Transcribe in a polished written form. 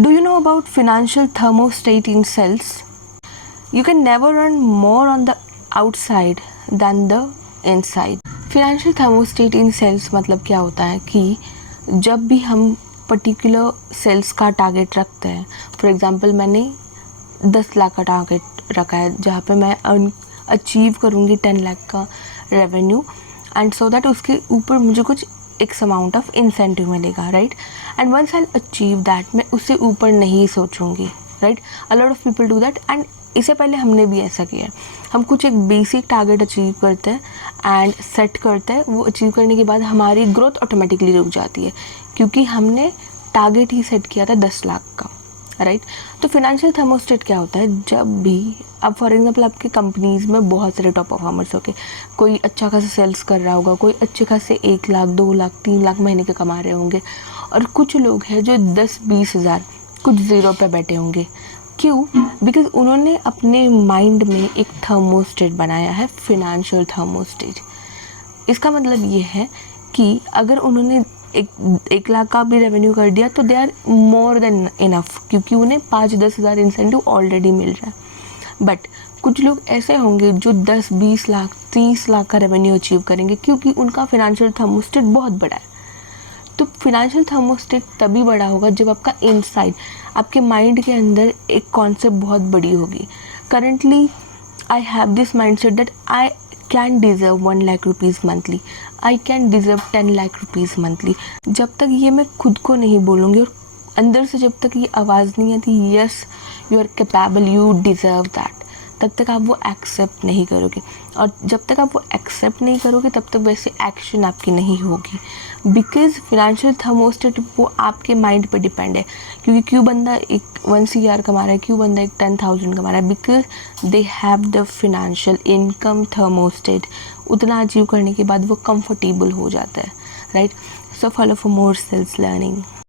Do you know about financial thermostat in cells? You can never earn more on the outside than the inside. Financial thermostat in cells मतलब क्या होता है कि जब भी हम पर्टिकुलर सेल्स का टारगेट रखते हैं, फॉर एग्जांपल मैंने 10 लाख का टारगेट रखा है जहाँ पे मैं अचीव करूँगी 10 लाख का रेवेन्यू, एंड सो दैट उसके ऊपर मुझे कुछ एक्स अमाउंट ऑफ इंसेंटिव मिलेगा, right. And once I achieve that, मैं उससे ऊपर नहीं सोचूंगी, right. A lot of people do that, and इससे पहले हमने भी ऐसा किया है। हम कुछ एक बेसिक टारगेट अचीव करते हैं एंड सेट करते हैं, वो अचीव करने के बाद हमारी ग्रोथ ऑटोमेटिकली रुक जाती है क्योंकि हमने टारगेट ही सेट किया था 10 लाख का, राइट। तो फिनेंशियल थर्मोस्टेट क्या होता है, जब भी अब फॉर एग्जांपल आपके कंपनीज़ में बहुत सारे टॉप परफॉर्मर्स होंगे, कोई अच्छा खासा सेल्स कर रहा होगा, कोई अच्छे खासे 1 लाख 2 लाख 3 लाख महीने के कमा रहे होंगे, और कुछ लोग हैं जो 10-20 हज़ार कुछ ज़ीरो पे बैठे होंगे। क्यों? बिकॉज उन्होंने अपने माइंड में एक थर्मोस्टेट बनाया है, फिनेंशियल थर्मोस्टेट। इसका मतलब ये है कि अगर उन्होंने एक लाख का भी रेवेन्यू कर दिया तो they are more than enough, क्योंकि उन्हें 5-10 हज़ार इंसेंटिव ऑलरेडी मिल रहा है। बट कुछ लोग ऐसे होंगे जो 10-20 लाख 30 लाख का रेवेन्यू अचीव करेंगे क्योंकि उनका फिनेंशियल थर्मोस्टेट बहुत बड़ा है। तो फिनेंशियल थर्मोस्टेट तभी बड़ा होगा जब आपका इनसाइड, आपके माइंड के अंदर एक कॉन्सेप्ट बहुत बड़ी होगी। Currently I have this mindset that I can deserve 1 lakh rupees monthly, I can deserve 10 lakh rupees monthly. जब तक ये मैं खुद को नहीं बोलूँगी और अंदर से जब तक ये आवाज़ नहीं आती yes you are capable, you deserve that, तब तक आप वो एक्सेप्ट नहीं करोगे। और जब तक आप वो एक्सेप्ट नहीं करोगे तब तक वैसे एक्शन आपकी नहीं होगी। बिकॉज फिनेंशियल थर्मोस्टेट वो आपके माइंड पे डिपेंड है, क्योंकि क्यों बंदा एक 1 CR कमा रहा है, क्यों बंदा एक 10,000 कमा रहा है, because they have the financial income thermostat. उतना अचीव करने के बाद वो कंफर्टेबल हो जाता है, right. So follow for more sales learning.